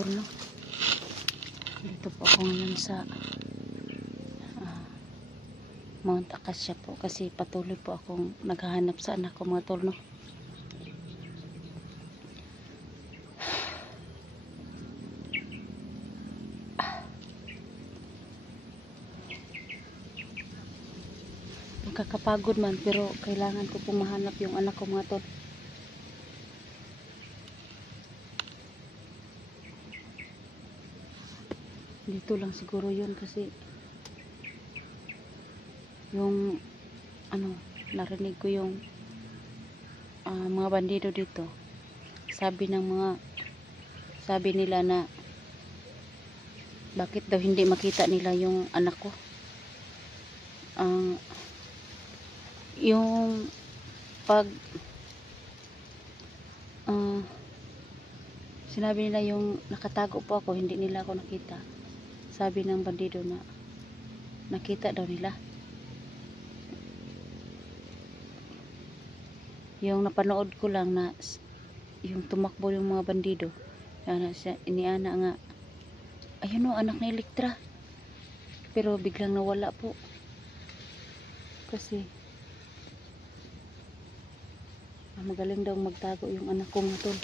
tol, no? Dito po ako ngayon sa Mount Acacia po, kasi patuloy po akong naghahanap sa anak ko mga tol, no? Nakakapagod man, pero kailangan ko pong mahanap yung anak ko mga tol. Dito lang siguro yun, kasi yung narinig ko yung mga bandido dito. Sabi nila na bakit daw hindi makita nila yung anak ko. Yung pag sinabi nila yung nakatago po ako, hindi nila ako nakita. Sabi ng bandido na nakita daw nila. Yung napanood ko lang na yung tumakbo yung mga bandido, iniana nga, ayun o, anak ni Elektra. Pero biglang nawala po, kasi magaling daw magtago yung anak ko mga tol.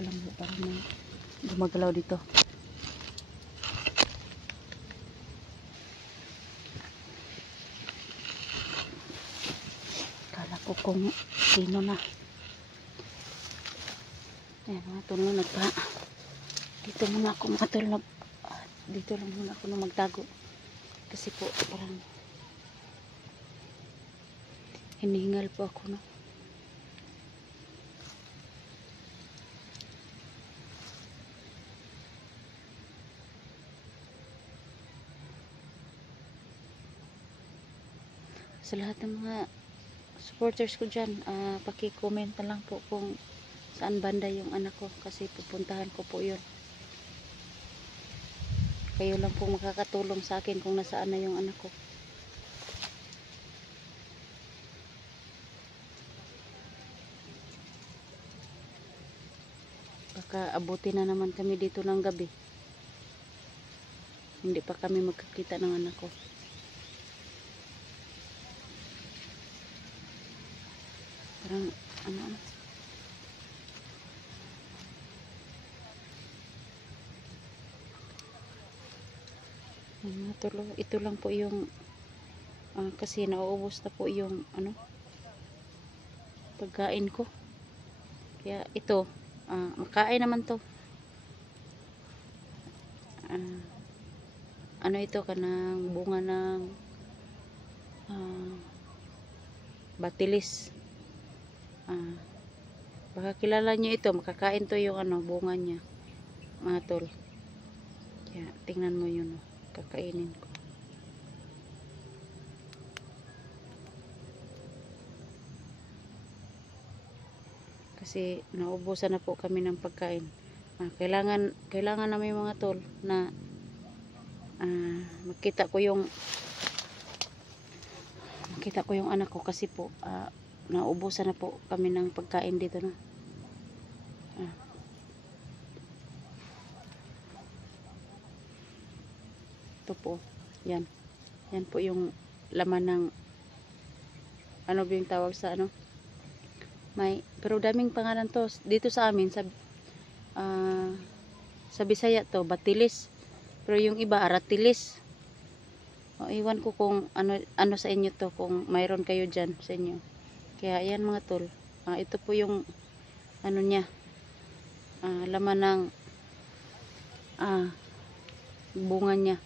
Alam mo, parang may gumagalaw dito. Kala ko kung sino na. Ayan mga tol, dito muna ako mga tol, dito lang muna ako na magtago, kasi po parang hinihingal po ako, no? Sa lahat ng mga supporters ko dyan, paki-comment na lang po kung saan banda yung anak ko, kasi pupuntahan ko po yun. Kayo lang po makakatulong sa akin kung nasaan na yung anak ko. Baka abutin na naman kami dito ng gabi, hindi pa kami magkakita ng anak ko. Parang ito lang po yung kasi nauubos na po yung pagkain ko, kaya ito makain naman to. Ito kanang bunga ng batilis. Baka kilala nyo ito, makakain to yung bunga niya mga tol. Kaya tingnan mo yun, kakainin ko. Kasi naubusan na po kami ng pagkain. Kailangan namin mga tol na makita ko yung anak ko, kasi po naubusan na po kami ng pagkain dito, no? Ito po, yan po yung laman ng ba yung tawag sa pero daming pangalan to dito sa amin, sa Bisaya to batilis, pero yung iba aratilis. Iwan ko kung ano sa inyo to, kung mayroon kayo dyan sa inyo. Kaya ayan mga tol, ito po yung niya, laman ng bunga niya.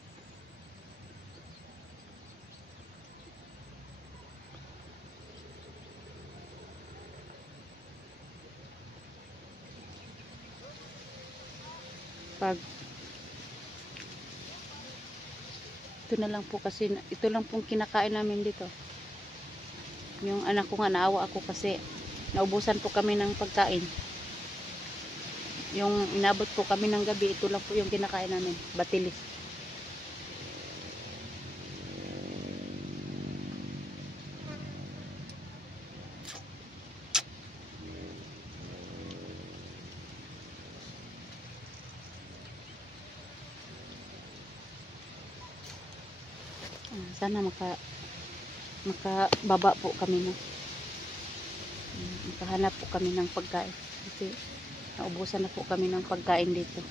Ito na lang po, kasi ito lang pong kinakain namin dito. Yung anak ko nga, naawa ako kasi naubusan po kami ng pagkain. Yung inabot po kami ng gabi, ito lang po yung kinakain namin, batilis. sana makababa po kami no. Makahanap po kami ng pagkain kasi naubusan na po kami ng pagkain dito.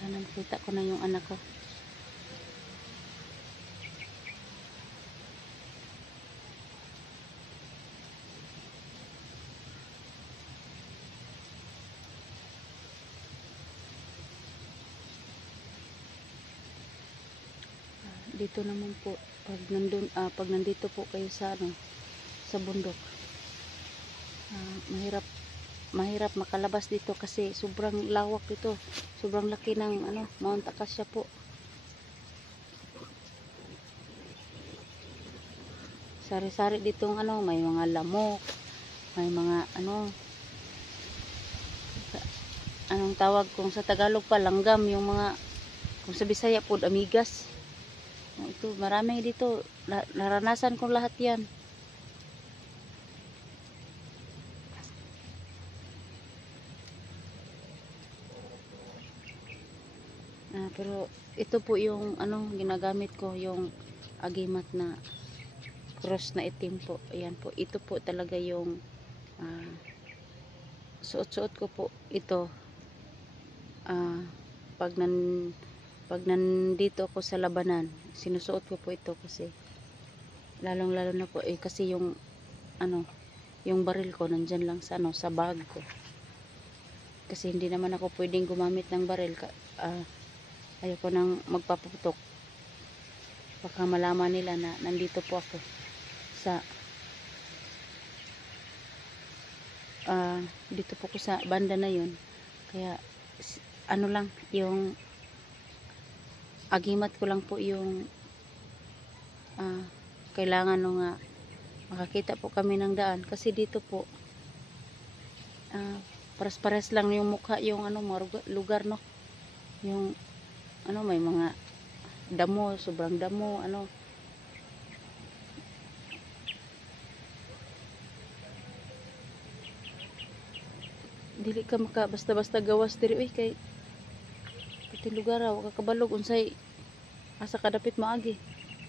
Sana makita ko na yung anak ko. Dito naman po pag nandito po kayo sa sa bundok, mahirap makalabas dito kasi sobrang lawak dito, sobrang laki ng Mount Acacia po. Sari-sari ditong may mga lamok, may mga anong tawag kung sa Tagalog pa, langgam, yung mga kung sa Bisaya po amigas. Ito, marami dito. Naranasan ko lahat yan. Pero ito po yung ginagamit ko, yung agimat na cross na itim po. Ayan po. Ito po talaga yung suot-suot ko po ito. Pag nandito ako sa labanan, sinusuot ko po ito kasi lalong lalo na po kasi yung yung baril ko nandyan lang sa sa bag ko. Kasi hindi naman ako pwedeng gumamit ng baril. Ayoko nang magpaputok. Baka malaman nila na nandito po ako sa dito po ko sa banda na yun. Kaya lang yung agimat ko lang po yung kailangan makakita po kami ng daan kasi dito po pares-pares lang yung mukha yung mga lugar no, yung may mga damo, sobrang damo dili ka maka basta-basta gawas diri kay pati lugar wa ka kabalog unsay asa kadapit maagi.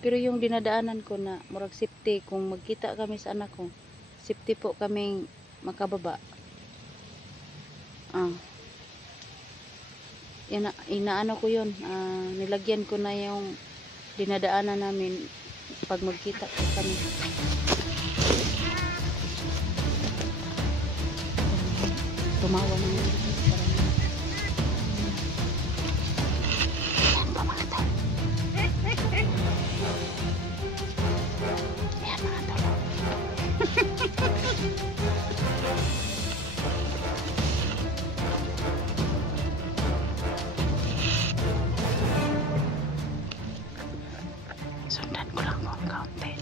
Pero yung dinadaanan ko na murag safety, kung magkita kami sa anak ko, safety po kaming makababa. Inaano ko yun, nilagyan ko na yung dinadaanan namin pag magkita po kami. Tumawa na yun. Sundan ko lang po ang kaunti.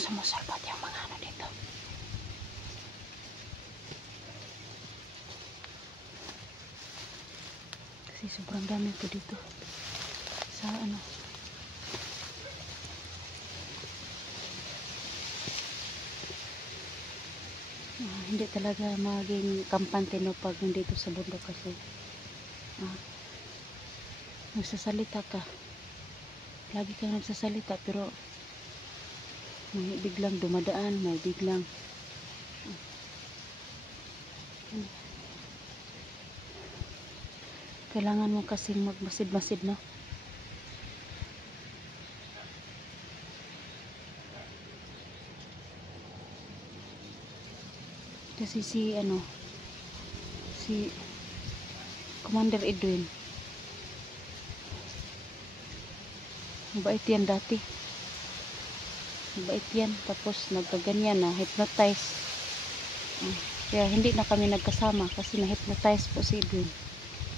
Sumusulpot yung mga dito. Kasi sobrang dami po dito. Sa hindi talaga maging kampante no pag nandito sa bundok kasi nagsasalita ka. Lagi kang nagsasalita pero may biglang dumadaan, may biglang kailangan mo kasing magmasid-masid no. Kasi si Commander Edwin mabait yan dati. Mabait yan. Tapos nagkaganyan na hypnotize. Kaya hindi na kami nagkasama kasi na-hypnotize po si Edwin.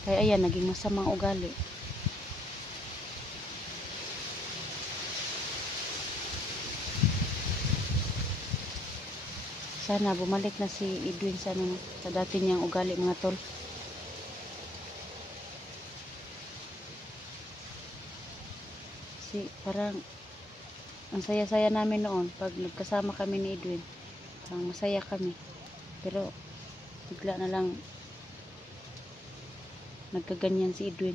Kaya ayan, naging masamang ugali. Sana bumalik na si Edwin sa, sa dati niyang ugali, mga tol. Kasi parang ang saya-saya namin noon pag nagkasama kami ni Edwin. Parang masaya kami. Pero bigla na lang nagkaganyan si Edwin.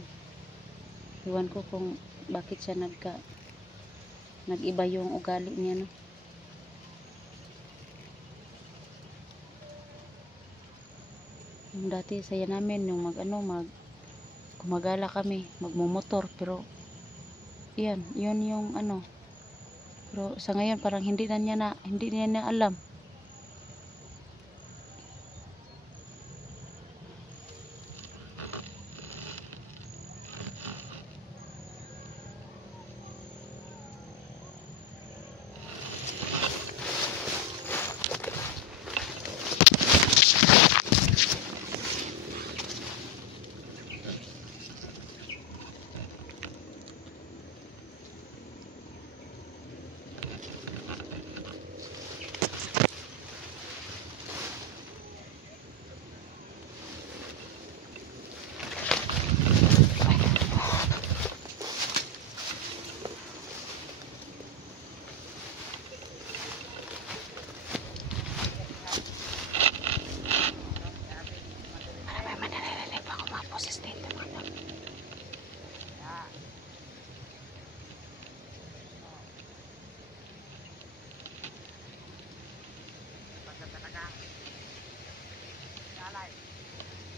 Iwan ko kung bakit siya nag-iba yung ugali niya, no? Yung dati saya namin yung gumagala kami, magmumotor, pero yun yung pero sa ngayon parang hindi niya alam.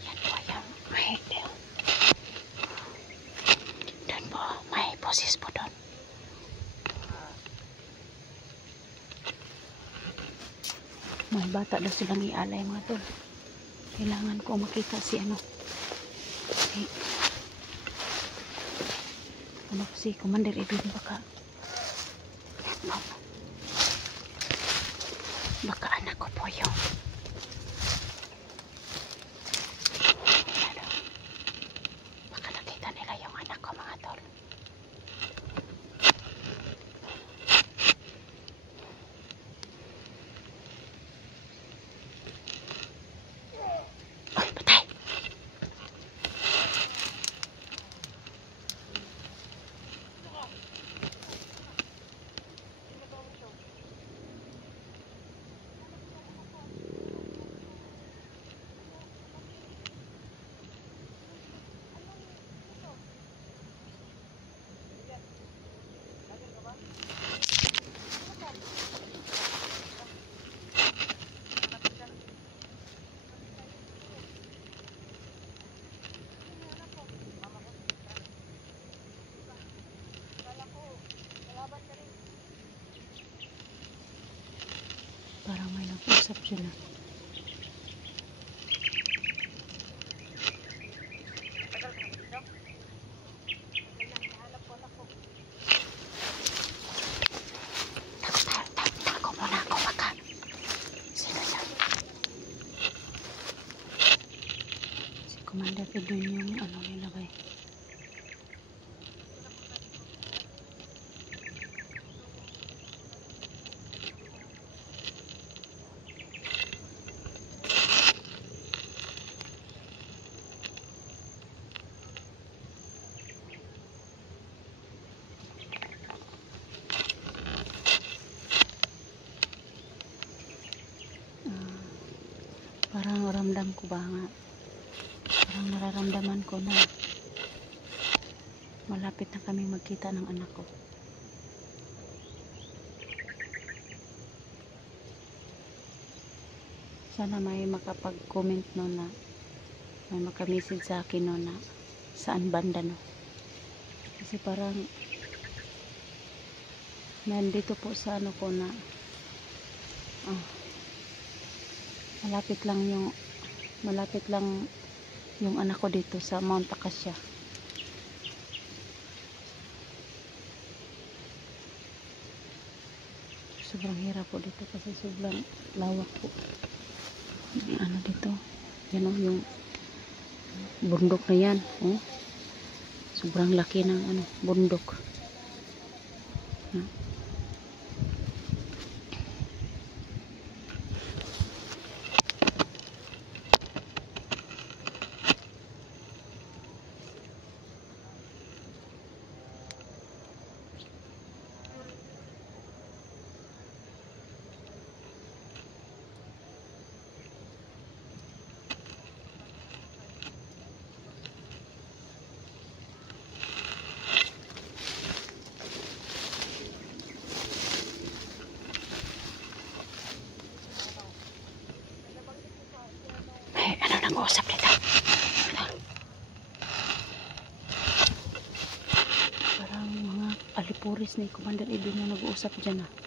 Yan po yung doon po, may boses po doon. May bata daw silang ialay, mga tol. Kailangan ko makita si si Commander Edwin. Baka anak ko po yung baka nakita nila yung anak ko, mga tol. Oy, patay! Parang may nag-usap sila. Tako muna ako, baka sino yun? Si Commander Edwin yung nilagay. Parang ramdam ko ba nga, parang nararamdaman ko na malapit na kami magkita ng anak ko. Sana may makapag-comment no, na may makamessage sa akin no, na saan banda, no. Kasi parang nandito po sa ko na malapit lang yung anak ko dito sa Mount Acacia. sobrang hirap po dito kasi sobrang lawak po. Ano dito, yan o, yung bundok na yan, oh. Sobrang laki ng ano, bundok. Ay, ano nag-uusap dito? Parang mga alipuris ni Commander Edwin na nag-uusap dyan ah.